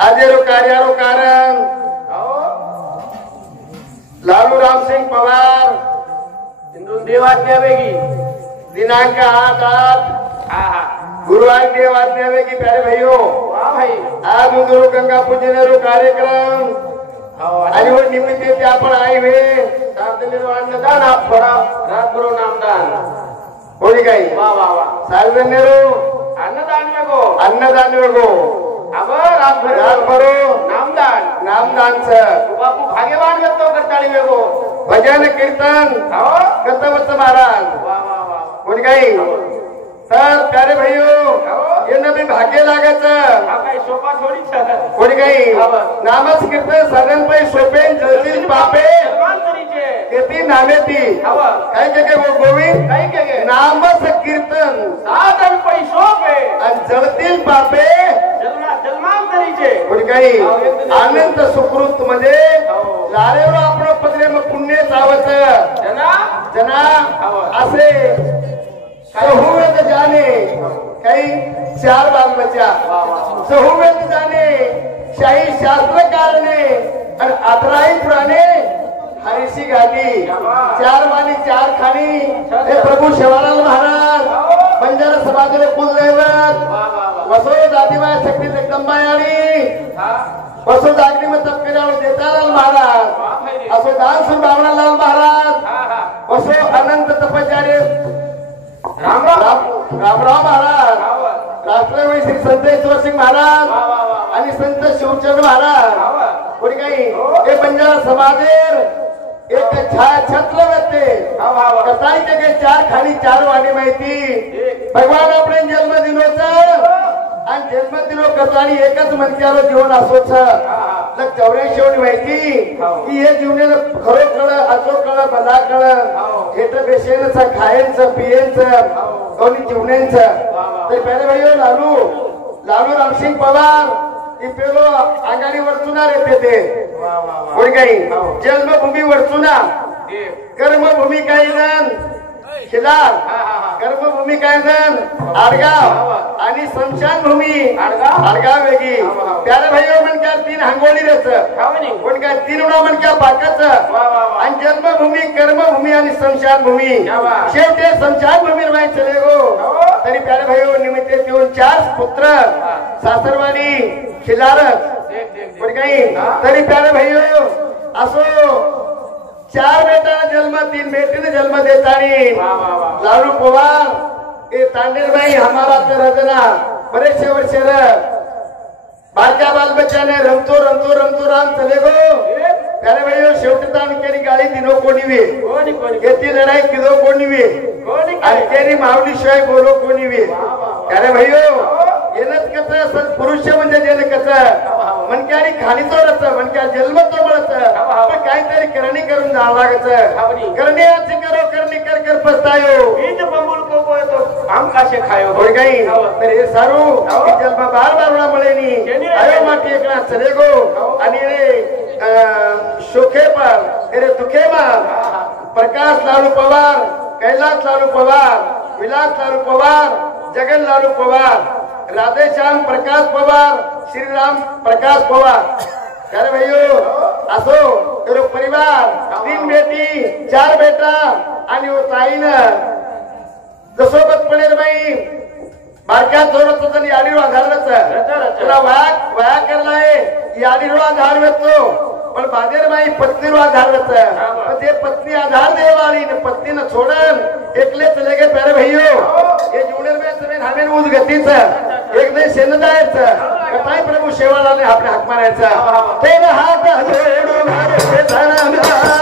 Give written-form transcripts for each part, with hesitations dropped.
आजेरो कार्यारो कारण लालू राम सिंह पवार हिंदू देवाज्ञावेगी दिनांक 8 गुरुवार देवाज्ञावेगी प्यारे भाइयों वाह भाई आज गुरु गंगा पूजनेरो कार्यक्रम आणि वो निमित्त आपण आए हुए सार्वजनिक अन्नदान आप थोड़ा रातभर नामदान कोणी काही वाह वाह वाह सार्वजनिक अन्नदान वेगो अब रातभर नामदान बापू भाग्यवान व्यक्तो करताळी वेगो भजन कीर्तन गतवत महाराज वाह वाह वाह कोणी काही तर प्यारे भाइयों ये नबी भाग्य लागत काही सोपा थोडी छत कोणी काही नामच कीर्तन साधन पै सोपेन जलतील पापे येती नामेती काय के वो गोविंद काही के नामच कीर्तन साधन पै सोपे आणि जलतील पापे जन्मांतरीचे कोणी काही अनंत सुकृत म्हणजे लारेवर आपण पदरे मग पुण्य जावत जना असे सहुवेद जाने काही 4 बाल बचा सहुवेद जाने शाही शास्त्र कारणे आणि 18 पुराणे हरिशी गादी 4 वाणी 4 खाणी हे प्रभू शिवालाल महाराज बंजारा समाजाचे कुलदैवत वसो दादीबाई शक्ती जगदंबायाणी वसो दागणी में तपकेराव देतालाल महाराज असो दानसुर बावळालाल महाराज वसो अनंत तपचार्य राम महाराज राष्ट्रवादी श्री संत ईश्वर सिंह महाराज आणि संत शिवचंद्र महाराज कोणी काही हे बंजारा समाजेर एक छाया छत्र व्यक्ते कसाई के 4 खाली 4 वाणी माहिती भगवान आपले जन्म दिनोचा आणि जन्म दिनो करताना एकच मनक्यारो जीवन असोच लग 84 माहिती की हे जीवने खरो कळ आचो कळ भला कळ हेट बेशेनच खायचं पियेचं कोणी जीवनेचं तर पहिले भाई लालू रामसिंग पवार ही पेलो आंगाडी वरचुना येते ते कोणी काही जन्मभूमी वरचुना कर्मभूमी काही जण खिलार कर्मभूमी काय जण आडगाव आणि स्मशान भूमी आडगाव वेगळी प्यारे भाई म्हणत्या 3 हांगोळी रच कोण काय 3 उडा म्हणत्या पाकच आणि जन्मभूमी कर्मभूमी आणि स्मशान भूमी शेवटे स्मशान भूमी राय चले गो तरी प्यारे भाई निमित्त येऊन 4 पुत्र सासरवाडी खिलारच कोण काही तरी प्यारे भाई असो 4 बेटा जन्म 3 बेटी जन्म देतानी लालू पवार ये तांडेर भाई हमारा तो रजना बरेचसे वर्ष बारक्या बाल बच्चा ने रमतो राम चले गो प्यारे भाई शेवटतान केली गाडी दिनो कोणी वे येती लढाई किदो कोणी वे आणि केली मावली शिवाय बोलो कोणी वे प्यारे भाईयो येनच कसं सत्पुरुष म्हणजे जेल कसं मनक्यारी खाली तो रच मनक्या जन्म तो मिळत पण काहीतरी करणी करून जावं लागत करणे असे करो करणी कर कर पस्तायो बीज बंबुल को कोय तो आम काशे खायो होय गई तर हे सारू जन्म बार बार मळेनी आयो माटी एकला चले गो आणि रे शोखे पर रे दुखे पर प्रकाश लालू पवार कैलाश लालू पवार विलास लालू पवार जगन लालू पवार राधेश्याम प्रकाश पवार श्रीराम प्रकाश पवार अरे भाइयों असो तेरो परिवार 3 बेटी 4 बेटा आणि वो ताईन दसोबत पडेर बाई बारक्या जोरत तनी याडीरो आधारच तुला वाया करलाय याडीरो आधार वेतो पण बादेर बाई पत्नीरो आधार वेत पण ते पत्नी आधार देवाली ने पत्नी न छोडन एकले चले गए प्यारे भाइयों ये जुनेर में समेन हमेन उज गतीच एक दिन सेनदायच कथाई प्रभू शेवालाने आपले हाक मारायचा तेन हात जोडू मारे धनना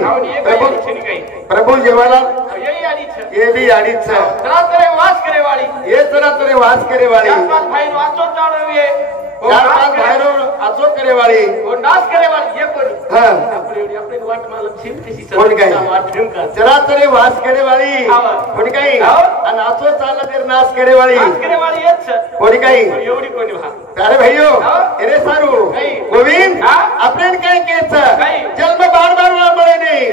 गोविंद प्रभु प्रभु जेवाला ये भी अडीच वास करे वाली ये तरह तरी वास करे वाली भाई वाचो चालू चार पाच बाहेरून आचो करे वाली नाश करे वाली ये कोणी हा आपली वाट मला चिंतेची कोणी काय जरा तरी वास करे वाली आवा. कोणी काही आवा. आणि आचो चालला तर नाश करे वाली नाश करे वाली येच कोणी काही एवढी कोणी व्हा अरे भाइयो आवा. अरे सारू काही. गोविंद हा? आपण काय केच काही. जन्म बार बार મળે નહીં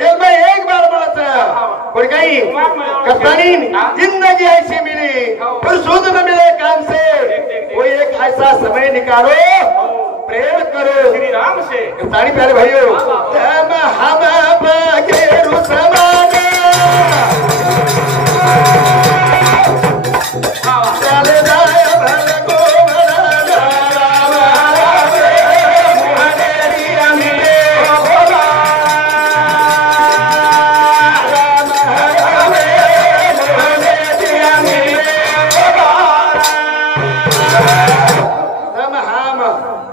जन्म एक बार મળે कोणी काही बार મળે. कसानी हा? जिंदगी ऐसी मिली हो. पर सूद न मिले काम से कोई एक ऐसा समय निकालो प्रेम करो श्री राम से ताली प्यारे भाइयों तम हम बगैरु समाना चल जाए भल को भला राम हरे मिले भोला राम हरे मिले तम हम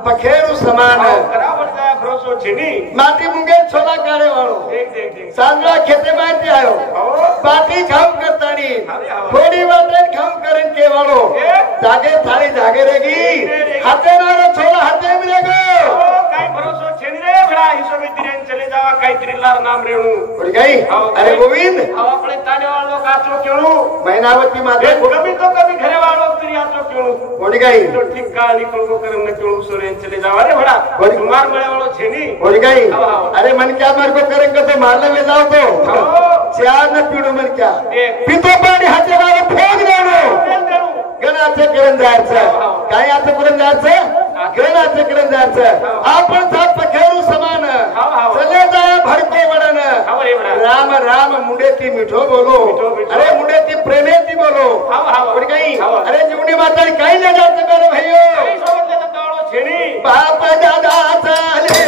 पखेरु समान बराबर जाय भरोसो छेनी माटी मुंगे छोला काढे वाळो देख सांगला खेते माहिती आयो पाटी खाऊ करतानी थोडी वाटण खाऊ करेन के वाळो जागे थाळी जागे रेगी हाते मारो छोला हाते मिलेगो काय भरोसो छेनी रे बडा हिशोबी तिरेन चले जावा काहीतरी लार नाम रेणू बोल गई अरे गोविंद આપણે તાને વાળો કાચો કેળું मैनावती माते कभी तो कभी घरे वाળો तिरी आचो केळू बोल गई तो ठीक का निकळो करम न केळू सोरेन चले जावा रे बडा कुमार मळे वाळो छेनी बोल गई अरे मन क्या मार को करेंगे तो मारने में जाओ तो चार न पीड़ो मन क्या पितो पाणी हाते वाला फेक देणो गणाचे करंजारचं काय आता करंजारचं गणाचे करंजारचं आपण सात पखेरू समान चले जाय भडके वडन राम राम मुंडे ती मिठो बोलो अरे मुंडे ती प्रेमे ती बोलो पण काही अरे जीवनी माता काही नाही जात मेरे भाइयों बाप दादा चाले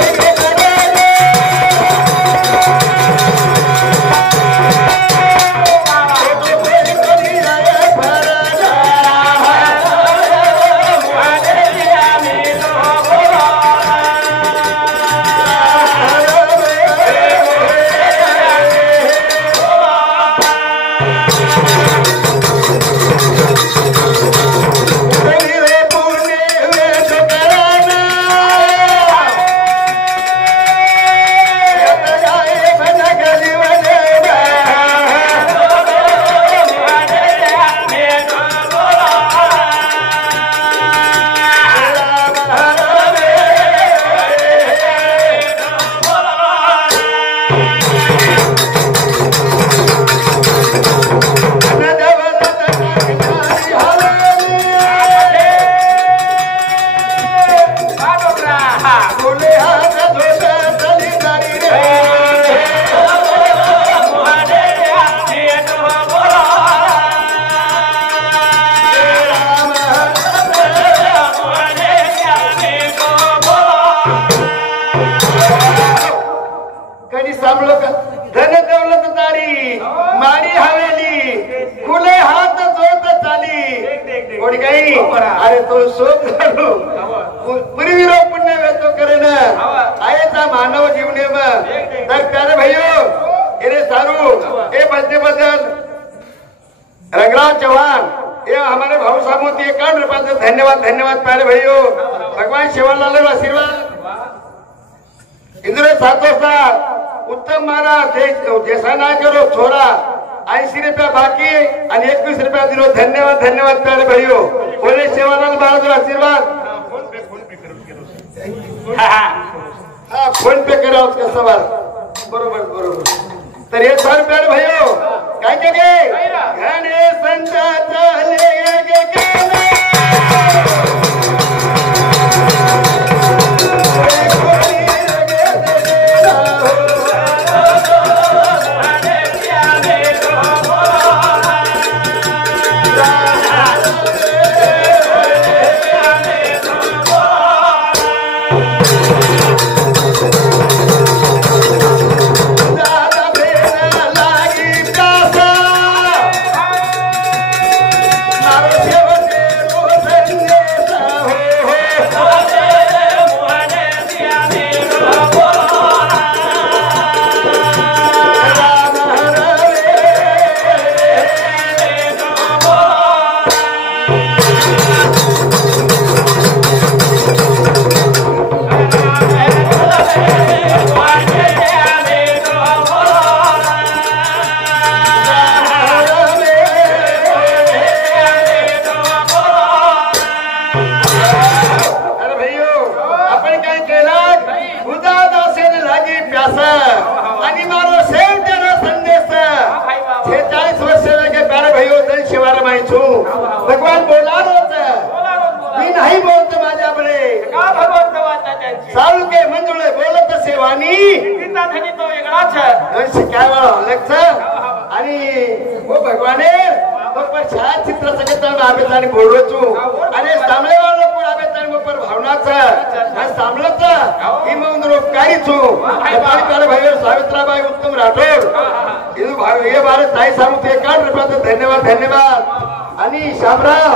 अरे तो शोक झालो पूर्वीरो पुण्य व्यतो करे ना आयचा मानव जीवने में तर प्यारे भाइयों इरे सारू ए बदले बदल रंगराज चौहान ये हमारे भाऊ सामोती एकांत रुपये धन्यवाद धन्यवाद प्यारे भाइयों भगवान शिवलाल आशीर्वाद इंद्र सातोसा उत्तम महाराज जैसा ना करो छोरा 80 रुपया बाकी आणि 21 रुपया दिलो धन्यवाद धन्यवाद प्यारे भाइयों बोले शिवलाल महाराज आशीर्वाद हा फोन पे करा उसका सवाल बरोबर बरोबर तर हे सर प्यारे भाइयों काय केले घणे संताचा लेगे केले अलगच आणि वो भगवाने पर छायाचित्र सगळं आबेतानी बोललो तू आणि सामळेवाला कोण आबेतानी पर भावनाचा आणि सामळचा ही मग रोपकारी तू आणि काल भाई सावित्राबाई उत्तम राठोड इदु भाई हे भारत ताई सांगू ते 1 रुपयाचं धन्यवाद आणि शामराव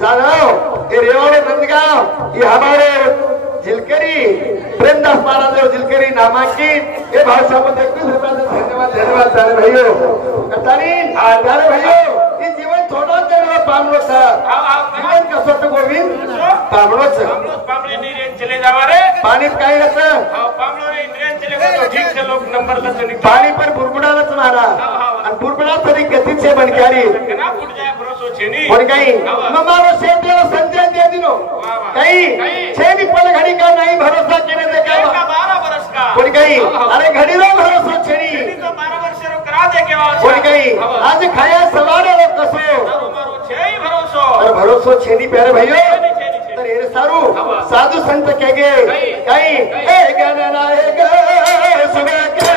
जाधव ये रेवाड़े नंदगांव ये हमारे जिलकरी प्रेमदास महाराज और जिलकरी नामांकित ये भाव साहब 21 रुपयाचं धन्यवाद सारे भाइयों कतारीन सारे भाइयों ये जीवन थोड़ा देर पामलो था जीवन का स्वत गोविंद पामलोच पामले नीरेन चले जावा रे पाणी काय रहतं पामलो रे नीरेन चले गयो ठीक से लोग नंबर ला चली पाणी पर बुरबुडालाच मारा आणि बुरबुडा तरी गतीचे बनकारी केना फुट जाय भरोसो छे नी पण काही ममारो सेठेव संजय दे दिनो काही छेनी पल घडी का नाही भरोसा केने दे का 12 वर्ष का पण काही अरे घडी रो भरोसा छेनी तो 12 वर्ष रो करा दे केवा पण काही आज खाया सवार रो कसो मारो छे भरोसो अरे भरोसो छेनी प्यारे भाइयो तर हे सारू साधू संत केगे काही ए गणनायक सुबह के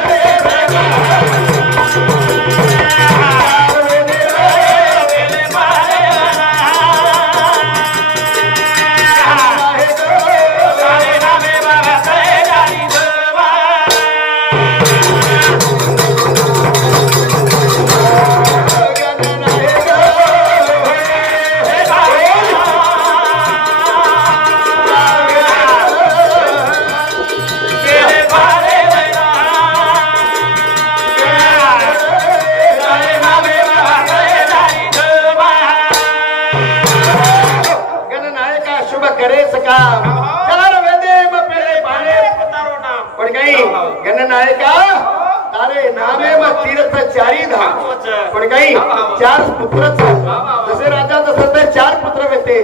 गणनायका तारे नामे मग तीर्थ चारी धाम पण काही 4 पुत्र जसे राजा तसं तर 4 पुत्र होते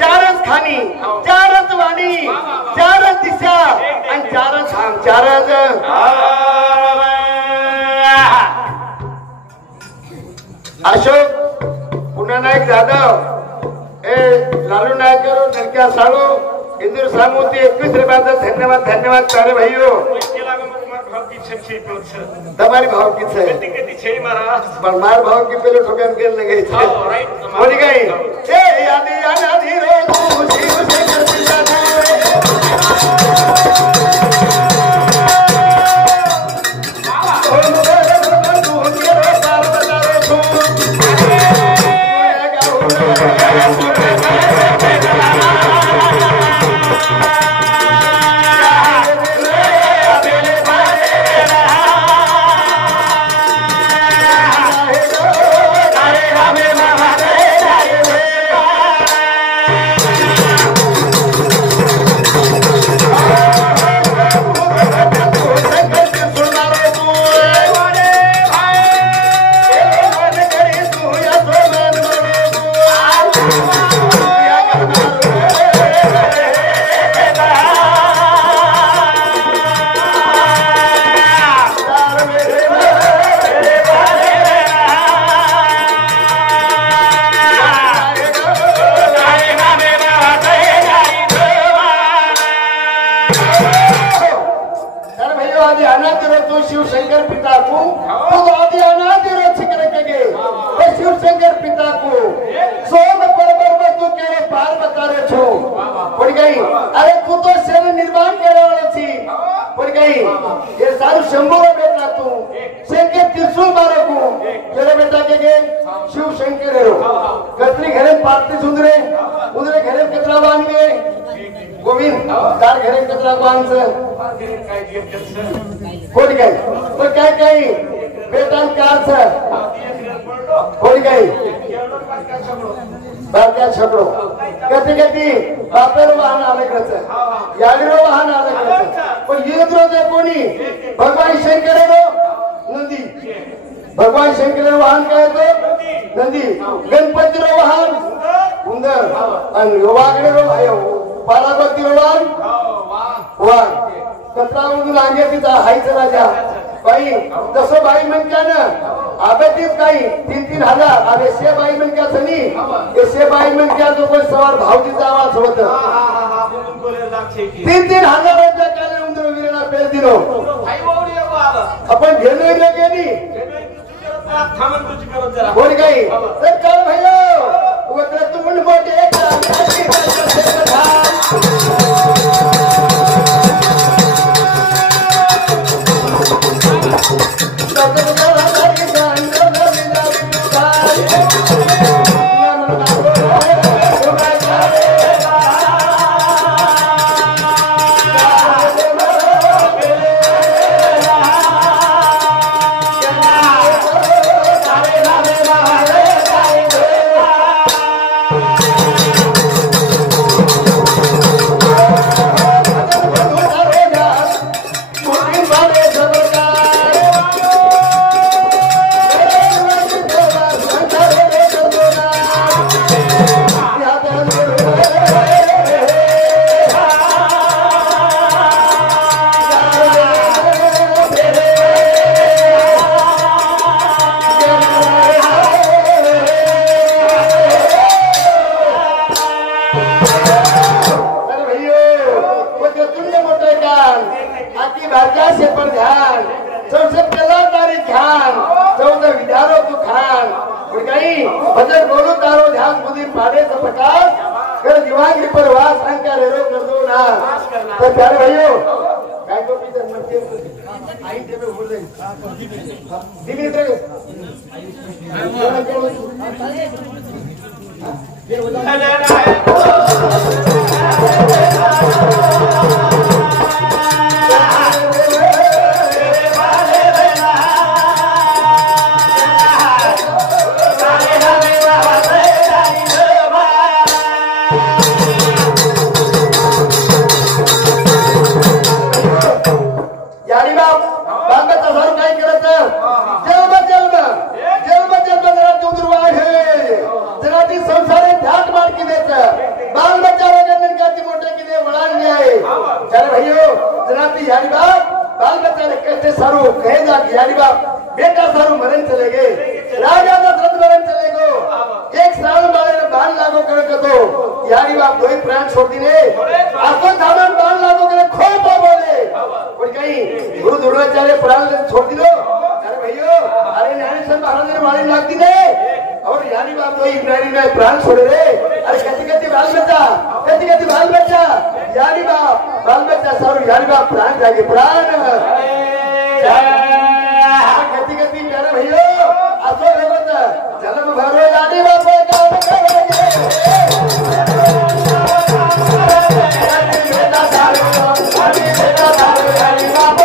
4च खाणी 4च वाणी 4च दिशा आणि 4च धाम 4च अशोक पुन्हा नायक जाधव ए लालू नायक नरक्या साळू इंदूर सामूती 21 रुपयाचा धन्यवाद सारे भाइयों તમારી ભાવ કી છે કતી છે મારા પણ માર ભાવ કી પેલો ઠોકામ કેલ ન ગઈ છે બોલી ગઈ એ યાદી અનાધી રો તું જીવ સે કરતી જાને भगवान शंकर वाहन काय नंदी गणपती वाहन उंदर आणि वागडे पालापती वाहन वाघ कचरामधून अंगे तिचा हायचं राजा बाई तसं बाई म्हणत्यानं आबेतीत काही 3-3 हजार अरे बाई म्हणत्या सनी हे बाई म्हणत्या जो कोण सवार भावजीचा आवाज होत 3-3 हजार रुपया काले उंदर वीरना पेल दिलो आपण घेणं गेली थांबून तुझी करत जरा कोणी काही तर चल भैया वक्रतुंड मोठे भजन बोलू तारो ध्यान बुद्धि पाड़े सब प्रकाश कर दिवांगी पर वास अंका रे रो कर दो ना तो प्यारे भाइयों गाय को पीछे मत आई थे में भूल गई दिमित्र बाल बच्चा ने कहते सारू कहेगा कि यानी बाप बेटा सारू मरण चले गए राजा दशरथ मरण चले गो एक साल वाले ने बाल लागो करे तो यानी बाप दो ही प्राण छोड़ दी ने आपको धामन बाल लागो करे खो तो बोले और कहीं गुरु द्रोणाचार्य प्राण छोड़ दी दो अरे भैयो अरे नारायण सन महाराज ने वाली लाग दी ने और यानी बाप दो ही नारी ने प्राण छोड़े रे अरे कति बाल बच्चा यानी बाप बाल बच्चा सारू यानी बाप प्राण जागे प्राण गति गति प्यारे भैया असो भगवत जन्म भरो यानी बाप काम करेंगे बेटा सारू यानी बाप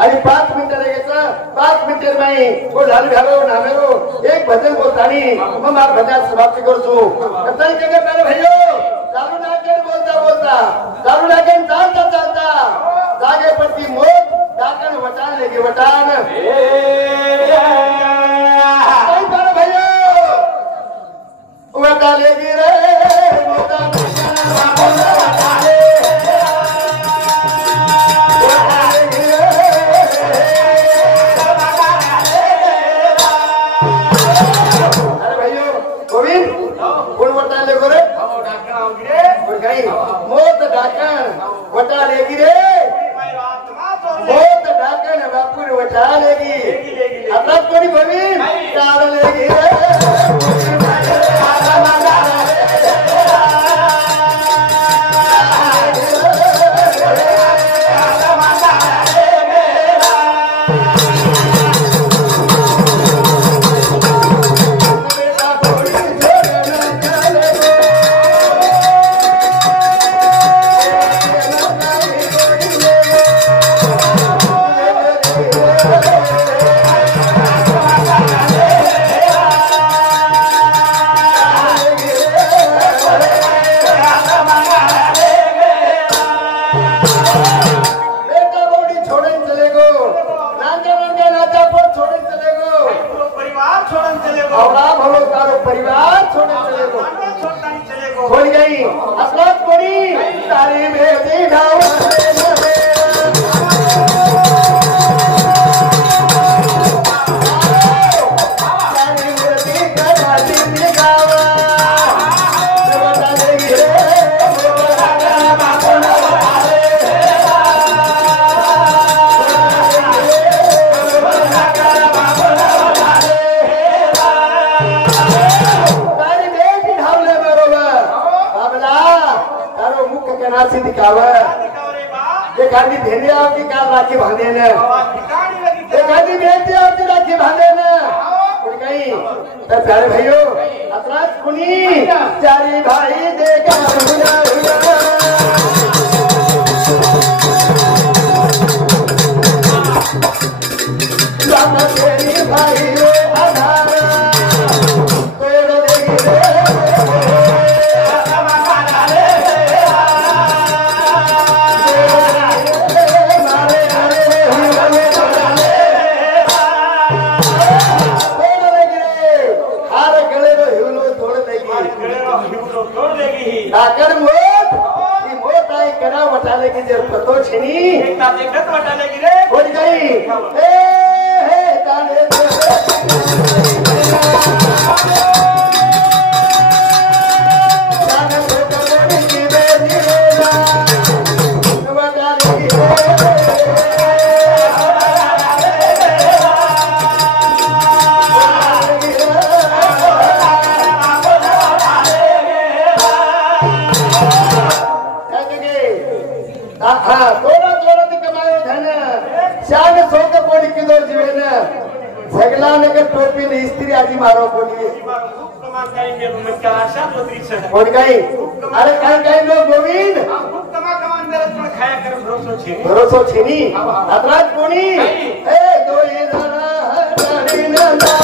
आणि 5 मिनिटं लागायचं 5 मिनिटं नाही वो झाल घालो नामेरो एक भजन बोलतानी मग मार भजन समाप्त करतो कतई के पहले भैयो चालू ना कर बोलता चालू ना कर चालता जागे पड़ती मौत डाकन वटान लेके वटान कतई पहले भैयो वटा लेगी रे लेगी आता कोणी गोविंद काढ लेगी एखादी भेंडी आवती काल राखी बांधेन एखादी भेंडी आवती राखी बांधेन काही तर प्यारे भाइयो अतराज कुणी चारी भाई देखा हुना हुना जाना तेरी भाई रो आधार तोड़ देगी रे आकर मोत की मोत आई करा वटाले की जर पतो छनी एक ताते कत वटाले की रे हो गई हे ताले जाने तो कबूल की बेनी ना वटाले की सगला के टोपी ने स्त्री आजी मारो कोणी कोणी काही अरे काय काय लोग गोविंद भरोसो छेनी अतराज कोणी ए दोई जरा हरी नंदा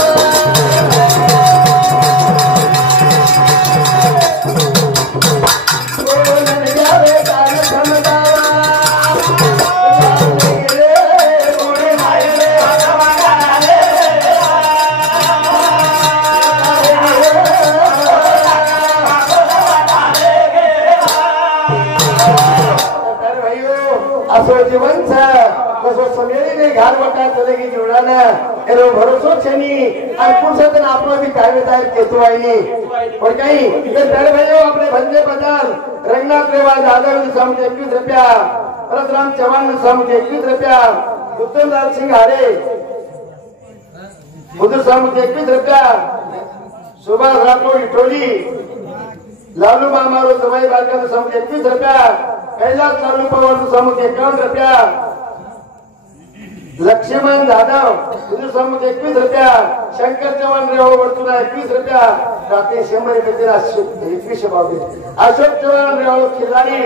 कोण जावे कान समदावा असो जीवन कसो समेळीने घाल वटा चलेगी जीवनाना एरो भरोसो छेनी आणि पुरुषातन आपलो भी काय वेताय केतु आईनी और काही ते डर भयो अपने भंजे बदल रंगनाथ रेवा दादर सम 21 रुपया परशुराम चौहान सम 21 रुपया उत्तम लाल सिंह हारे बुद्ध सम 21 रुपया सुभाष राठोड इटोली लालू मामारो जमाई बालका सम 21 रुपया कैलास चालू पवन सम 51 रुपया लक्ष्मण जाधव तुझे सम 21 रुपया शंकर चव्हाण रेवळ वर्तुला 21 रुपया राते 100 रुपये 21 भाव अशोक चव्हाण रेवळ खिलाड़ी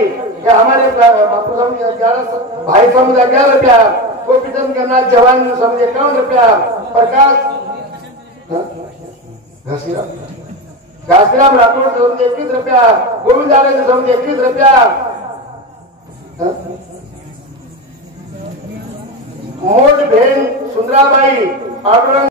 या हमारे बापू सम 11 भाई सम 11 रुपया गोपीचंद गन्ना जवान सम 51 रुपया प्रकाश घासीराम राठोड सम 21 रुपया गोविंद आनंद सम 21 रुपया मोड भेन सुंदराबाई